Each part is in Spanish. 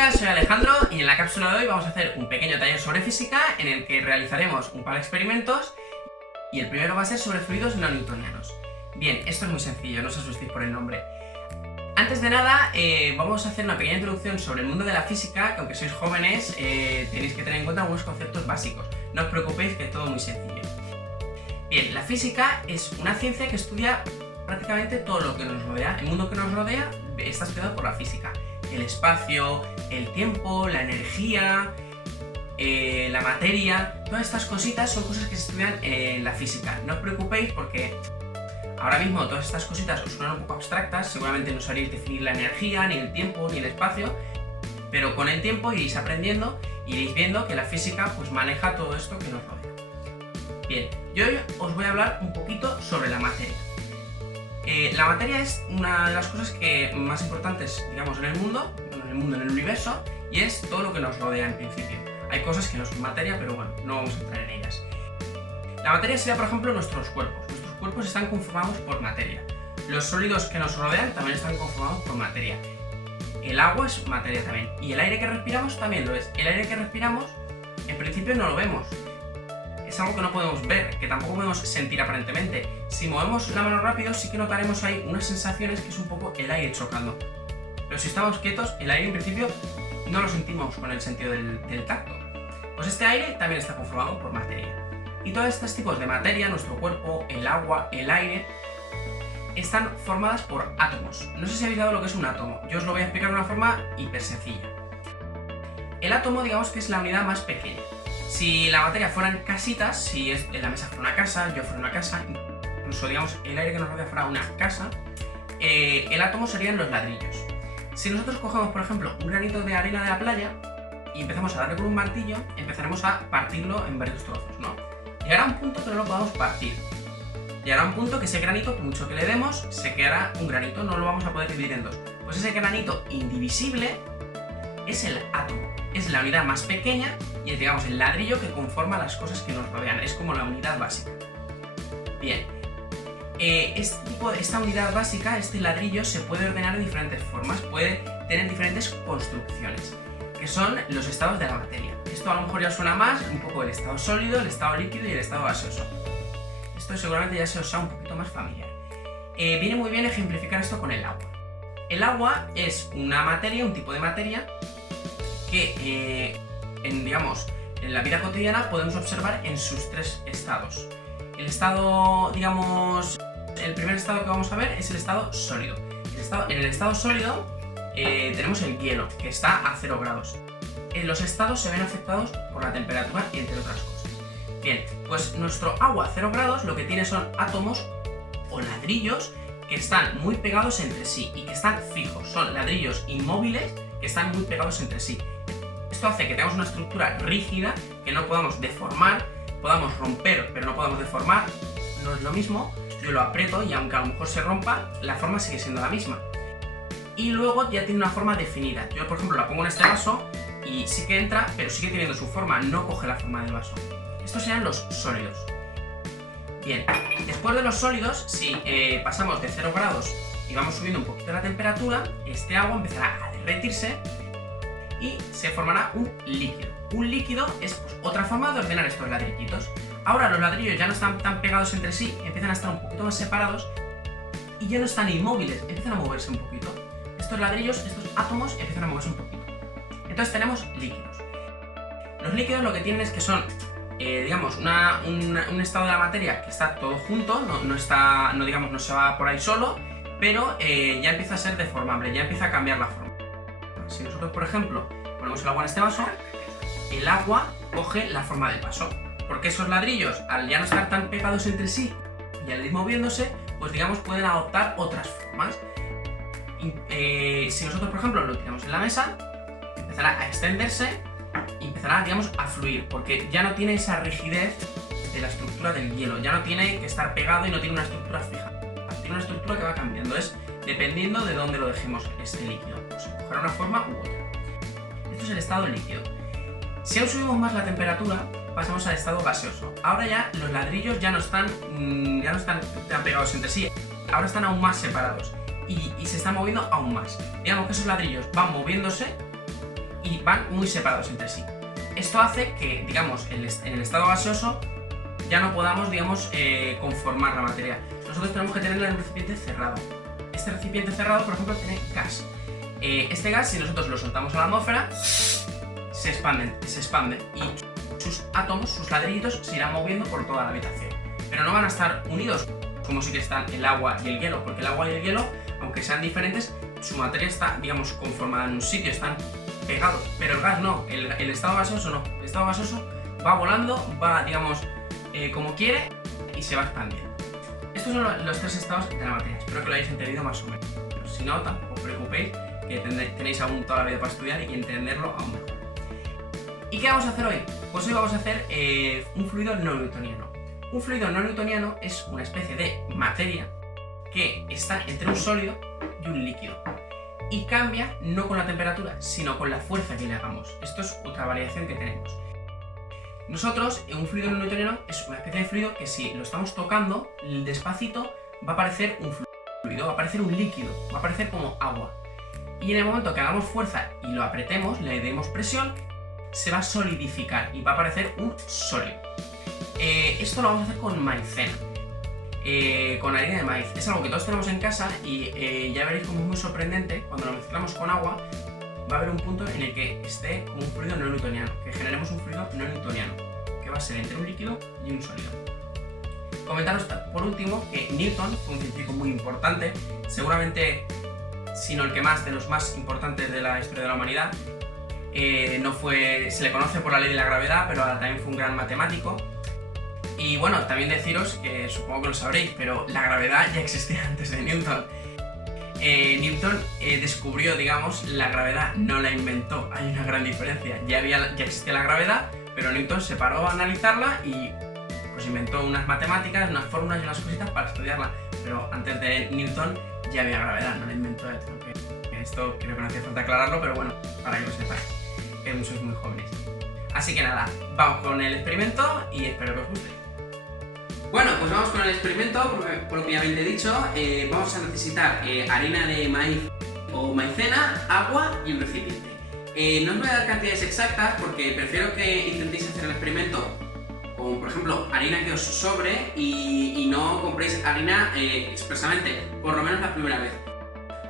física, soy Alejandro y en la cápsula de hoy vamos a hacer un pequeño taller sobre física en el que realizaremos un par de experimentos y el primero va a ser sobre fluidos no newtonianos. Bien, esto es muy sencillo, no os asustéis por el nombre. Antes de nada, vamos a hacer una pequeña introducción sobre el mundo de la física, que aunque sois jóvenes tenéis que tener en cuenta algunos conceptos básicos. No os preocupéis, que es todo muy sencillo. Bien, la física es una ciencia que estudia prácticamente todo lo que nos rodea. El mundo que nos rodea está estudiado por la física. El espacio, el tiempo, la energía, la materia, todas estas cositas son cosas que se estudian en la física. No os preocupéis porque ahora mismo todas estas cositas os suenan un poco abstractas, seguramente no sabréis definir la energía, ni el tiempo, ni el espacio, pero con el tiempo iréis aprendiendo y iréis viendo que la física pues maneja todo esto que nos rodea. Bien, yo hoy os voy a hablar un poquito sobre la materia. La materia es una de las cosas más importantes, digamos, en el universo, y es todo lo que nos rodea en principio. Hay cosas que no son materia, pero bueno, no vamos a entrar en ellas. La materia sería, por ejemplo, nuestros cuerpos. Nuestros cuerpos están conformados por materia. Los sólidos que nos rodean también están conformados por materia. El agua es materia también. Y el aire que respiramos también lo es. El aire que respiramos, en principio no lo vemos. Es algo que no podemos ver, que tampoco podemos sentir aparentemente. Si movemos la mano rápido, sí que notaremos ahí unas sensaciones que es un poco el aire chocando. Pero si estamos quietos, el aire en principio no lo sentimos con el sentido del tacto. Pues este aire también está conformado por materia. Y todos estos tipos de materia, nuestro cuerpo, el agua, el aire, están formadas por átomos. No sé si habéis dado lo que es un átomo. Yo os lo voy a explicar de una forma hiper sencilla. El átomo, digamos que es la unidad más pequeña. Si la materia fueran casitas, si la mesa fuera una casa, yo fuera una casa, incluso digamos el aire que nos rodea fuera una casa, el átomo serían los ladrillos. Si nosotros cogemos, por ejemplo, un granito de arena de la playa y empezamos a darle con un martillo, empezaremos a partirlo en varios trozos, ¿no? Llegará un punto que no lo podamos partir. Llegará un punto que ese granito, por mucho que le demos, se quedará un granito, no lo vamos a poder dividir en dos. Pues ese granito indivisible es el átomo. Es la unidad más pequeña y es, digamos, el ladrillo que conforma las cosas que nos rodean. Es como la unidad básica. Bien. Esta unidad básica, este ladrillo, se puede ordenar de diferentes formas. Puede tener diferentes construcciones, que son los estados de la materia. Esto a lo mejor ya os suena más, un poco el estado sólido, el estado líquido y el estado gaseoso. Esto seguramente ya se os sea un poquito más familiar. Viene muy bien ejemplificar esto con el agua. El agua es una materia, un tipo de materia que en la vida cotidiana podemos observar en sus tres estados. El estado, el primer estado que vamos a ver es el estado sólido. En el estado sólido tenemos el hielo, que está a 0 grados. Los estados se ven afectados por la temperatura, entre otras cosas. Bien, pues nuestro agua a 0 grados lo que tiene son átomos o ladrillos que están muy pegados entre sí y que están fijos. Son ladrillos inmóviles que están muy pegados entre sí. Esto hace que tengamos una estructura rígida, que no podamos deformar, podamos romper, pero no podamos deformar. No es lo mismo, yo lo aprieto y aunque a lo mejor se rompa, la forma sigue siendo la misma. Y luego ya tiene una forma definida. Yo, por ejemplo, la pongo en este vaso y sí que entra, pero sigue teniendo su forma, no coge la forma del vaso. Estos serían los sólidos. Bien, después de los sólidos, si pasamos de 0 grados y vamos subiendo un poquito la temperatura, este agua empezará a derretirse y se formará un líquido. Un líquido es pues, otra forma de ordenar estos ladrillitos. Ahora los ladrillos ya no están tan pegados entre sí, empiezan a estar un poquito más separados y ya no están inmóviles, empiezan a moverse un poquito. Estos ladrillos, estos átomos empiezan a moverse un poquito. Entonces tenemos líquidos. Los líquidos lo que tienen es que son, un estado de la materia que está todo junto, no se va por ahí solo, pero ya empieza a ser deformable, ya empieza a cambiar la forma. Si nosotros, por ejemplo, ponemos el agua en este vaso, el agua coge la forma del vaso. Porque esos ladrillos, al ya no estar tan pegados entre sí y al ir moviéndose, pues pueden adoptar otras formas. Si nosotros, por ejemplo, lo tiramos en la mesa, empezará a extenderse y empezará, a fluir, porque ya no tiene esa rigidez de la estructura del hielo, ya no tiene que estar pegado y no tiene una estructura fija. Tiene una estructura que va cambiando, es dependiendo de dónde lo dejemos este líquido, pues cogerá una forma u otra. Esto es el estado líquido. Si aún subimos más la temperatura, pasamos al estado gaseoso. Ahora ya los ladrillos ya no están tan pegados entre sí, ahora están aún más separados y se están moviendo aún más. Digamos que esos ladrillos van moviéndose y van muy separados entre sí. Esto hace que, digamos, en el estado gaseoso ya no podamos, digamos, conformar la materia. Nosotros tenemos que tenerla en un recipiente cerrado. Este recipiente cerrado, por ejemplo, tiene gas. Este gas, si nosotros lo soltamos a la atmósfera, se expande y sus átomos, sus ladrillitos, se irán moviendo por toda la habitación. Pero no van a estar unidos como si que están el agua y el hielo, porque el agua y el hielo, aunque sean diferentes, su materia está, digamos, conformada en un sitio, están pegados. Pero el gas no, el estado gaseoso no. El estado gaseoso va volando, va, digamos, como quiere y se va expandiendo. Estos son los tres estados de la materia. Espero que lo hayáis entendido más o menos. Si no, tampoco os preocupéis, que tenéis aún toda la vida para estudiar y entenderlo aún mejor. ¿Y qué vamos a hacer hoy? Pues hoy vamos a hacer un fluido no newtoniano. Un fluido no newtoniano es una especie de materia que está entre un sólido y un líquido. Y cambia no con la temperatura, sino con la fuerza que le hagamos. Esto es otra variación que tenemos. Nosotros, un fluido no newtoniano es una especie de fluido que si lo estamos tocando despacito va a aparecer un fluido, va a aparecer un líquido, va a aparecer como agua. Y en el momento que hagamos fuerza y lo apretemos, le demos presión, se va a solidificar y va a aparecer un sólido. Esto lo vamos a hacer con maicena, con harina de maíz. Es algo que todos tenemos en casa y ya veréis como es muy sorprendente. Cuando lo mezclamos con agua va a haber un punto en el que esté como un fluido no newtoniano, que generemos un fluido no newtoniano, que va a ser entre un líquido y un sólido. Comentaros por último que Newton fue un científico muy importante, seguramente sino el que más, de los más importantes de la historia de la humanidad. Se le conoce por la ley de la gravedad, pero también fue un gran matemático. Y bueno, también deciros que supongo que lo sabréis, pero la gravedad ya existía antes de Newton. Newton descubrió, digamos, la gravedad, no la inventó, hay una gran diferencia. Ya existía la gravedad, pero Newton se paró a analizarla y pues inventó unas matemáticas, unas fórmulas y unas cositas para estudiarla. Pero antes de Newton ya había gravedad, no la inventó él. Esto creo que no hace falta aclararlo, pero bueno, para que lo sepáis, que sois muy jóvenes. Así que nada, vamos con el experimento y espero que os guste. Bueno, pues vamos con el experimento, propiamente dicho. Vamos a necesitar harina de maíz o maicena, agua y un recipiente. No os voy a dar cantidades exactas porque prefiero que intentéis hacer el experimento con, por ejemplo, harina que os sobre y no compréis harina expresamente, por lo menos la primera vez.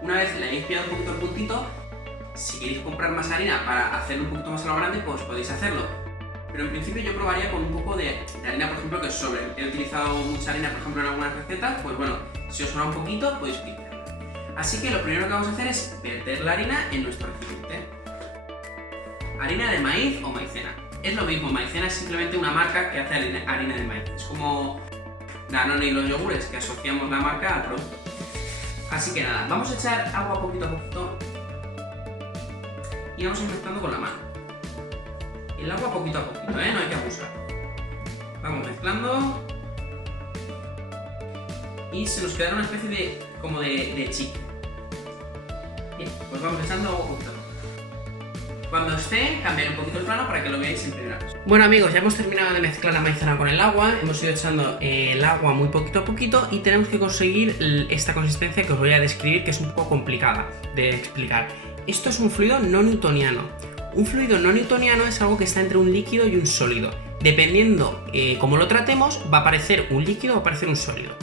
Una vez le hayáis pillado un poquito el puntito, si queréis comprar más harina para hacerlo un poquito más a lo grande, pues podéis hacerlo. Pero en principio yo probaría con un poco de harina, por ejemplo, que os sobre. He utilizado mucha harina, por ejemplo, en algunas recetas, pues bueno, si os sobra un poquito, podéis utilizarla. Así que lo primero que vamos a hacer es verter la harina en nuestro recipiente. Harina de maíz o maicena. Es lo mismo, maicena es simplemente una marca que hace harina de maíz. Es como Danone y los yogures, que asociamos la marca al producto. Así que nada, vamos a echar agua poquito a poquito y vamos a ir mezclando con la mano. El agua poquito a poquito, no hay que abusar. Vamos mezclando y se nos quedará una especie de como de chicle. Bien, pues vamos echando agua poquito a poquito. Cuando esté, cambiaré un poquito el plano para que lo veáis en primera vez. Bueno amigos, ya hemos terminado de mezclar la maicena con el agua. Hemos ido echando el agua muy poquito a poquito y tenemos que conseguir esta consistencia que os voy a describir, que es un poco complicada de explicar. Esto es un fluido no newtoniano. Un fluido no newtoniano es algo que está entre un líquido y un sólido. Dependiendo cómo lo tratemos, va a aparecer un líquido o va a aparecer un sólido.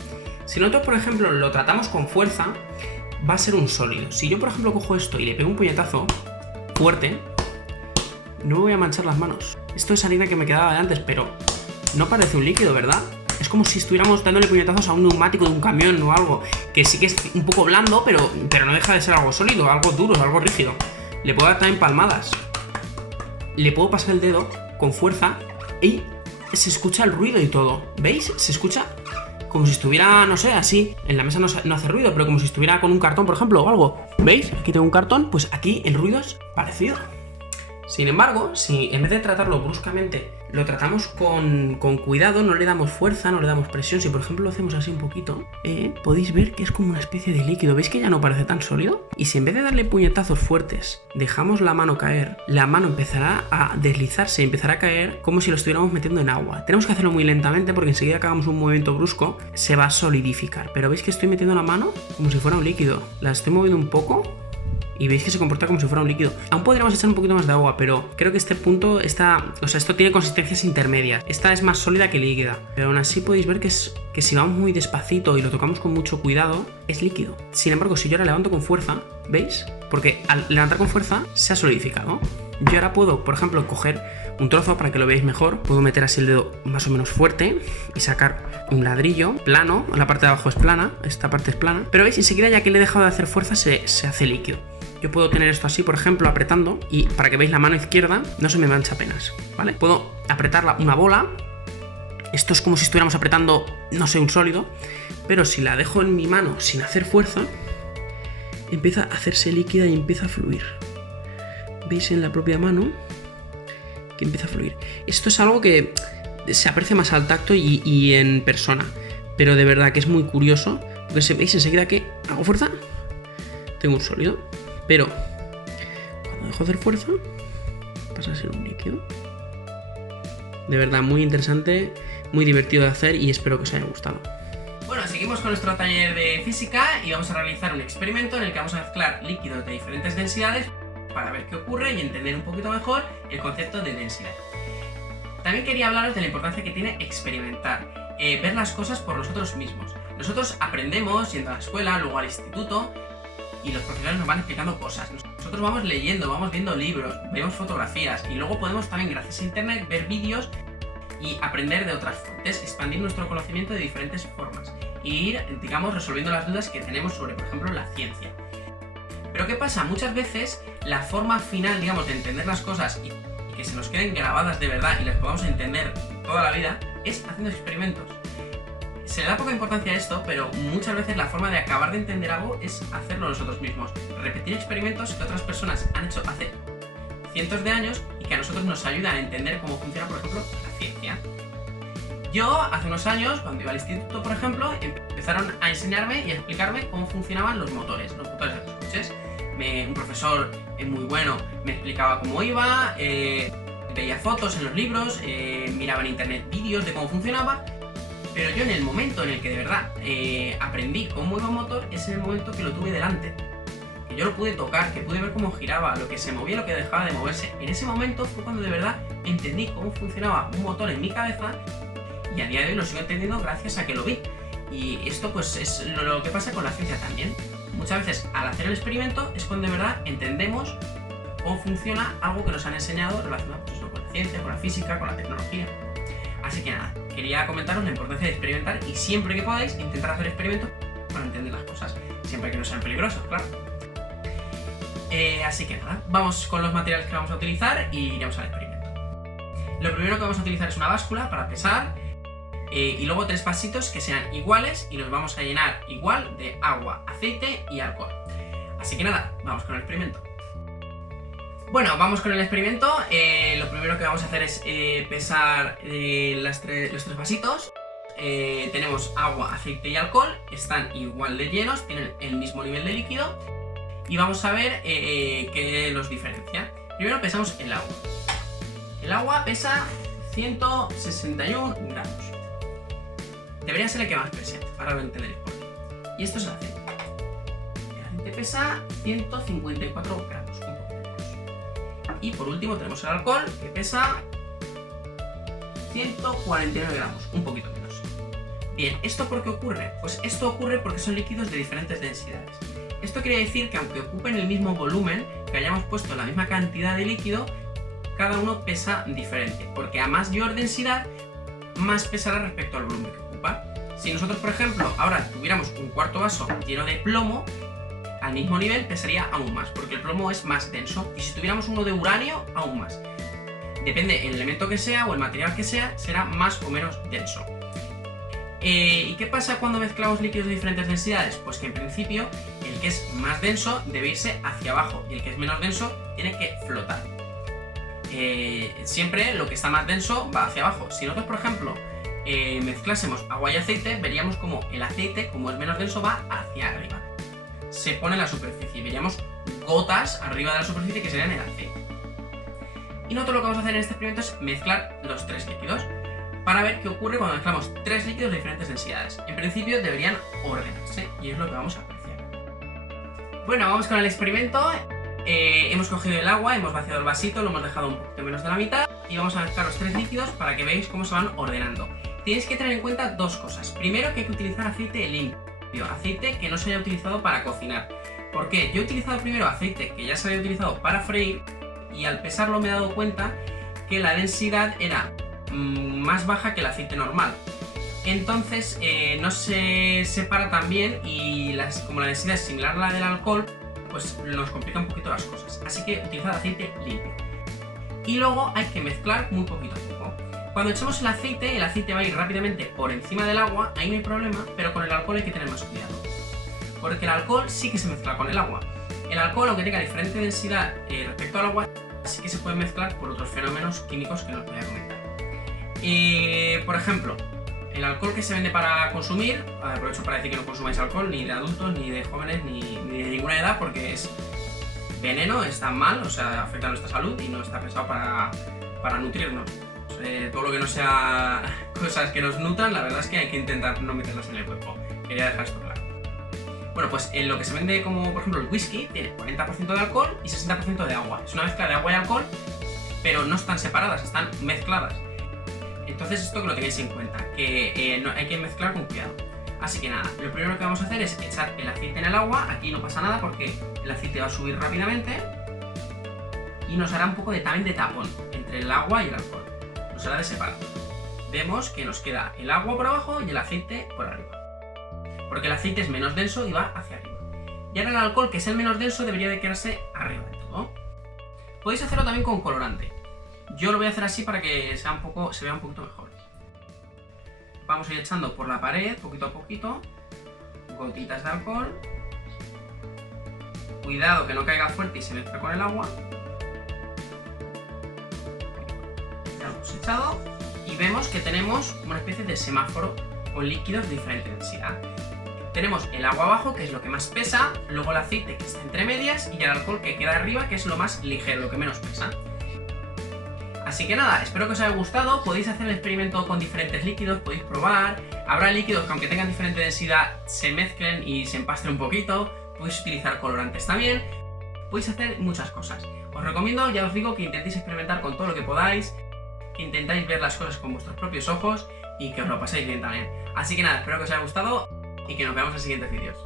Si nosotros, por ejemplo, lo tratamos con fuerza, va a ser un sólido. Si yo, por ejemplo, cojo esto y le pego un puñetazo fuerte, no me voy a manchar las manos. Esto es harina que me quedaba de antes, pero no parece un líquido, ¿verdad? Es como si estuviéramos dándole puñetazos a un neumático de un camión o algo, que sí que es un poco blando, pero no deja de ser algo sólido, algo duro, algo rígido. Le puedo dar también palmadas. Le puedo pasar el dedo con fuerza y se escucha el ruido y todo. ¿Veis? Se escucha como si estuviera, no sé, así. En la mesa no hace ruido, pero como si estuviera con un cartón, por ejemplo, o algo. ¿Veis? Aquí tengo un cartón, pues aquí el ruido es parecido. Sin embargo, si en vez de tratarlo bruscamente, lo tratamos con cuidado, no le damos fuerza, no le damos presión, si por ejemplo lo hacemos así un poquito, podéis ver que es como una especie de líquido. ¿Veis que ya no parece tan sólido? Y si en vez de darle puñetazos fuertes, dejamos la mano caer, la mano empezará a deslizarse y empezará a caer como si lo estuviéramos metiendo en agua. Tenemos que hacerlo muy lentamente porque enseguida que hagamos un movimiento brusco, se va a solidificar. Pero ¿veis que estoy metiendo la mano como si fuera un líquido? La estoy moviendo un poco y veis que se comporta como si fuera un líquido. Aún podríamos echar un poquito más de agua, pero creo que este punto está... O sea, esto tiene consistencias intermedias. Esta es más sólida que líquida, pero aún así podéis ver que si vamos muy despacito y lo tocamos con mucho cuidado, es líquido. Sin embargo, si yo ahora levanto con fuerza, ¿veis? Porque al levantar con fuerza se ha solidificado. Yo ahora puedo, por ejemplo, coger un trozo para que lo veáis mejor. Puedo meter así el dedo más o menos fuerte y sacar un ladrillo plano. La parte de abajo es plana, esta parte es plana. Pero veis, enseguida ya que le he dejado de hacer fuerza se hace líquido. Yo puedo tener esto así, por ejemplo, apretando, y para que veáis la mano izquierda no se me mancha apenas, ¿vale? Puedo apretarla una bola. Esto es como si estuviéramos apretando, no sé, un sólido. Pero si la dejo en mi mano sin hacer fuerza, empieza a hacerse líquida y empieza a fluir. ¿Veis en la propia mano que empieza a fluir? Esto es algo que se aprecia más al tacto y en persona, pero de verdad que es muy curioso, porque veis enseguida que hago fuerza, tengo un sólido, pero cuando dejo de hacer fuerza pasa a ser un líquido. De verdad, muy interesante, muy divertido de hacer y espero que os haya gustado. Bueno, seguimos con nuestro taller de física y vamos a realizar un experimento en el que vamos a mezclar líquidos de diferentes densidades para ver qué ocurre y entender un poquito mejor el concepto de densidad. También quería hablaros de la importancia que tiene experimentar, ver las cosas por nosotros mismos. Nosotros aprendemos yendo a la escuela, luego al instituto, y los profesores nos van explicando cosas. Nosotros vamos leyendo, vamos viendo libros, vemos fotografías, y luego podemos también, gracias a internet, ver vídeos y aprender de otras fuentes, expandir nuestro conocimiento de diferentes formas e ir, digamos, resolviendo las dudas que tenemos sobre, por ejemplo, la ciencia. Pero ¿qué pasa? Muchas veces la forma final, digamos, de entender las cosas y que se nos queden grabadas de verdad y las podamos entender toda la vida es haciendo experimentos. Se le da poca importancia a esto, pero muchas veces la forma de acabar de entender algo es hacerlo nosotros mismos. Repetir experimentos que otras personas han hecho hace cientos de años y que a nosotros nos ayudan a entender cómo funciona, por ejemplo, la ciencia. Yo, hace unos años, cuando iba al instituto, por ejemplo, empezaron a enseñarme y a explicarme cómo funcionaban los motores de los coches. Un profesor muy bueno me explicaba cómo iba, veía fotos en los libros, miraba en internet vídeos de cómo funcionaba, pero yo en el momento en el que de verdad aprendí cómo iba un motor, es en el momento que lo tuve delante. Que yo lo pude tocar, que pude ver cómo giraba, lo que se movía, lo que dejaba de moverse. En ese momento fue cuando de verdad entendí cómo funcionaba un motor en mi cabeza y a día de hoy lo sigo entendiendo gracias a que lo vi. Y esto pues es lo que pasa con la ciencia también. Muchas veces al hacer el experimento es cuando de verdad entendemos cómo funciona algo que nos han enseñado relacionado pues eso, con la ciencia, con la física, con la tecnología. Así que nada, quería comentaros la importancia de experimentar y siempre que podáis intentar hacer experimentos para entender las cosas, siempre que no sean peligrosos, claro. Así que nada, vamos con los materiales que vamos a utilizar y iremos al experimento. Lo primero que vamos a utilizar es una báscula para pesar. Y luego 3 vasitos que sean iguales y los vamos a llenar igual de agua, aceite y alcohol. Así que nada, vamos con el experimento. Bueno, vamos con el experimento. Lo primero que vamos a hacer es pesar los 3 vasitos. Tenemos agua, aceite y alcohol, están igual de llenos, tienen el mismo nivel de líquido y vamos a ver qué los diferencia. Primero pesamos el agua. El agua pesa 161 gramos. Debería ser el que más pese, ahora lo entenderéis por qué. Y esto es el aceite. El aceite pesa 154 gramos, un poquito menos. Y por último tenemos el alcohol, que pesa 149 gramos, un poquito menos. Bien, ¿esto por qué ocurre? Pues esto ocurre porque son líquidos de diferentes densidades. Esto quiere decir que aunque ocupen el mismo volumen, que hayamos puesto la misma cantidad de líquido, cada uno pesa diferente, porque a mayor densidad, más pesará respecto al volumen que ocupa. Si nosotros, por ejemplo, ahora tuviéramos un cuarto vaso lleno de plomo, al mismo nivel pesaría aún más, porque el plomo es más denso. Y si tuviéramos uno de uranio, aún más. Depende el elemento que sea o el material que sea, será más o menos denso. ¿Y qué pasa cuando mezclamos líquidos de diferentes densidades? Pues que en principio el que es más denso debe irse hacia abajo y el que es menos denso tiene que flotar. Siempre lo que está más denso va hacia abajo. Si nosotros, por ejemplo, mezclásemos agua y aceite, veríamos como el aceite, como es menos denso, va hacia arriba. Se pone en la superficie y veríamos gotas arriba de la superficie que serían el aceite. Y nosotros lo que vamos a hacer en este experimento es mezclar los 3 líquidos para ver qué ocurre cuando mezclamos 3 líquidos de diferentes densidades. En principio deberían ordenarse y es lo que vamos a apreciar. Bueno, vamos con el experimento. Hemos cogido el agua, hemos vaciado el vasito, lo hemos dejado un poquito menos de la mitad y vamos a mezclar los 3 líquidos para que veáis cómo se van ordenando. Tienes que tener en cuenta 2 cosas. Primero, que hay que utilizar aceite limpio, aceite que no se haya utilizado para cocinar. ¿Por qué? Yo he utilizado primero aceite que ya se había utilizado para freír y al pesarlo me he dado cuenta que la densidad era más baja que el aceite normal. Entonces no se separa tan bien y como la densidad es similar a la del alcohol, pues nos complica un poquito las cosas. Así que utilizad aceite limpio. Y luego hay que mezclar muy poquito a poco. Cuando echemos el aceite va a ir rápidamente por encima del agua, ahí no hay problema, pero con el alcohol hay que tener más cuidado. Porque el alcohol sí que se mezcla con el agua. El alcohol, aunque tenga diferente densidad respecto al agua, sí que se puede mezclar por otros fenómenos químicos que nos voy a comentar. Por ejemplo, el alcohol que se vende para consumir, aprovecho para decir que no consumáis alcohol ni de adultos, ni de jóvenes, ni de ninguna edad, porque es veneno, está mal, o sea, afecta a nuestra salud y no está pensado para nutrirnos. Todo lo que no sea cosas que nos nutran, la verdad es que hay que intentar no meterlas en el cuerpo. Quería dejar esto claro. Bueno, pues en lo que se vende como, por ejemplo, el whisky, tiene 40% de alcohol y 60% de agua. Es una mezcla de agua y alcohol, pero no están separadas, están mezcladas. Entonces esto que lo tengáis en cuenta, que hay que mezclar con cuidado. Así que nada, lo primero que vamos a hacer es echar el aceite en el agua. Aquí no pasa nada porque el aceite va a subir rápidamente y nos hará un poco también de tapón entre el agua y el alcohol. Nos hará de separado. Vemos que nos queda el agua por abajo y el aceite por arriba, porque el aceite es menos denso y va hacia arriba. Y ahora el alcohol, que es el menos denso, debería de quedarse arriba de todo. Podéis hacerlo también con colorante. Yo lo voy a hacer así para que se vea un poquito mejor. Vamos a ir echando por la pared, poquito a poquito, gotitas de alcohol. Cuidado que no caiga fuerte y se mezcle con el agua. Ya lo hemos echado y vemos que tenemos una especie de semáforo con líquidos de diferente densidad. Tenemos el agua abajo, que es lo que más pesa, luego el aceite, que está entre medias, y el alcohol, que queda arriba, que es lo más ligero, lo que menos pesa. Así que nada, espero que os haya gustado. Podéis hacer el experimento con diferentes líquidos, podéis probar. Habrá líquidos que, aunque tengan diferente densidad, se mezclen y se empastren un poquito. Podéis utilizar colorantes también. Podéis hacer muchas cosas. Os recomiendo, ya os digo, que intentéis experimentar con todo lo que podáis, que intentáis ver las cosas con vuestros propios ojos y que os lo paséis bien también. Así que nada, espero que os haya gustado y que nos veamos en siguientes vídeos.